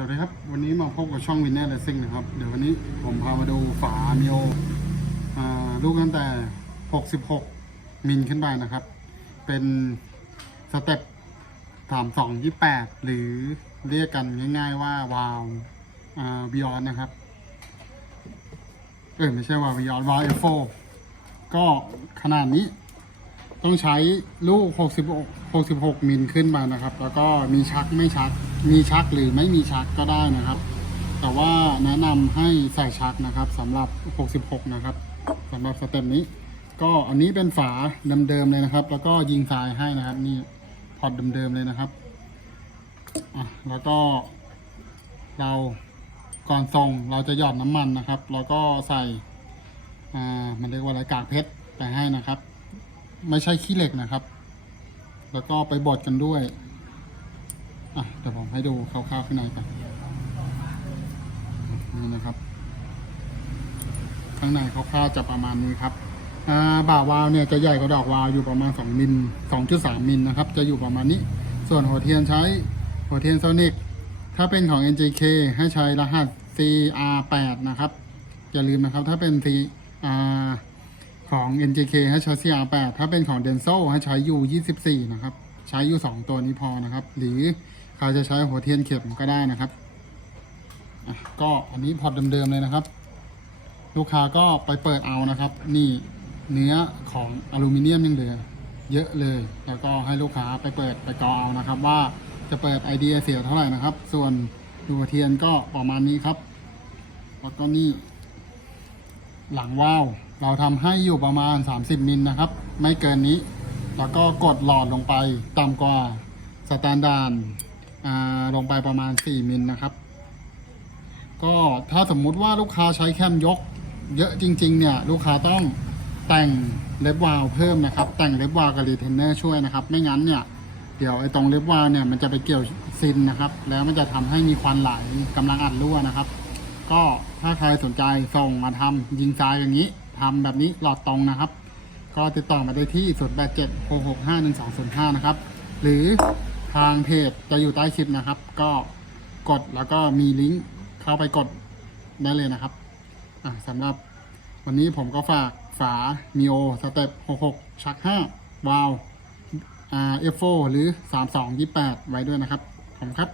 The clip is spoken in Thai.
สวัสดีครับ วันนี้มาพบกับช่อง Winner Racing นะครับ เดี๋ยววันนี้ผมพามาดูฝาเมียวอ่าลูกตั้งแต่ 66 มิลขึ้นไปนะครับ เป็นสเต็ปถามสองยี่แปดหรือเรียกกันง่าย ๆว่าวาวอ่าบิออนนะครับ เออไม่ใช่วาวบิออนวาวเอฟโฟก็ขนาดนี้ต้องใช้ลูก 66 66มิลขึ้นมานะครับ แล้วก็มีชักไม่ชัก มีชักหรือไม่มีชักก็ได้นะครับ แต่ว่าแนะนำให้ใส่ชักนะครับสำหรับ 66 นะครับสำหรับสเต็ปนี้ ก็อันนี้เป็นฝาเดิมๆเลยนะครับ แล้วก็ยิงทรายให้นะครับ นี่พอร์ตเดิมๆเลยนะครับอะแล้วก็เราก่อนส่งเราจะหยอดน้ำมันนะครับ แล้วก็ใส่อ่ามันเรียกว่าอะไรกากเพชรไปให้นะครับ ไม่ใช่ขี้เหล็กนะครับ แล้วก็ไปบดกันด้วย อะเดี๋ยวผมให้ดูคร่าวๆข้างในกันนี่นะครับ ข้างในคร่าวๆจะประมาณนี้ครับอ่าบ่าวาวเนี่ยจะใหญ่กว่าดอกวาวอยู่ประมาณ 2มิล2.3มิลนะครับ จะอยู่ประมาณนี้ ส่วนหัวเทียนใช้หัวเทียนโซนิกถ้าเป็นของ NJK ให้ใช้รหัส CR8 นะครับ อย่าลืมนะครับ ถ้าเป็น C อ่า ของ NJK ให้ใช้ CR8 ถ้าเป็นของ Denso ให้ใช้ U24 นะครับ ใช้ U 2 ตัวนี้พอนะครับ หรือใครจะใช้หัวเทียนเข็มก็ได้นะครับ ก็อันนี้พอร์ตเดิมๆเลยนะครับ ลูกค้าก็ไปเปิดเอานะครับ นี่เนื้อของอลูมิเนียมยังเหลือเยอะเลย แล้วก็ให้ลูกค้าไปเปิดไปกอเอานะครับ ว่าจะเปิดไอเดียเสียเท่าไหร่นะครับ ส่วนหัวเทียนก็ประมาณนี้ครับ แล้วก็นี่หลังว่าว เราทำให้อยู่ประมาณ 30มิลนะครับ ไม่เกินนี้ แล้วก็กดหลอดลงไปต่ำกว่าสแตนดาร์ดอ่าลงไปประมาณ 4มิลนะครับ ก็ถ้าสมมุติว่าลูกค้าใช้แคมยกเยอะจริง ๆ เนี่ย ลูกค้าต้องแต่งเล็บวาล์วเพิ่มนะครับ แต่งเล็บวาล์วกับรีเทนเนอร์ช่วยนะครับ ไม่งั้นเนี่ย เดี๋ยวไอ้ตรงเล็บวาล์วเนี่ยมันจะไปเกี่ยวซินนะครับ แล้วมันจะทำให้มีควันไหลกำลังอัดรั่วนะครับ ก็ถ้าใครสนใจส่งมาทำยิงทรายอย่างนี้ ทำแบบนี้หลอดตรงนะครับ ก็ติดต่อมาได้ที่0 8 7 6 6 5 1 2 0 5นะครับ หรือทางเพจจะอยู่ใต้คลิปนะครับ ก็กดแล้วก็มีลิงก์เข้าไปกดได้เลยนะครับอะสำหรับวันนี้ผมก็ฝากฝา m ิโอสเต็ป66 ชัก 5 วาล์วอ่า F4 หรือ 3228 ไว้ด้วยนะครับ ผมครับ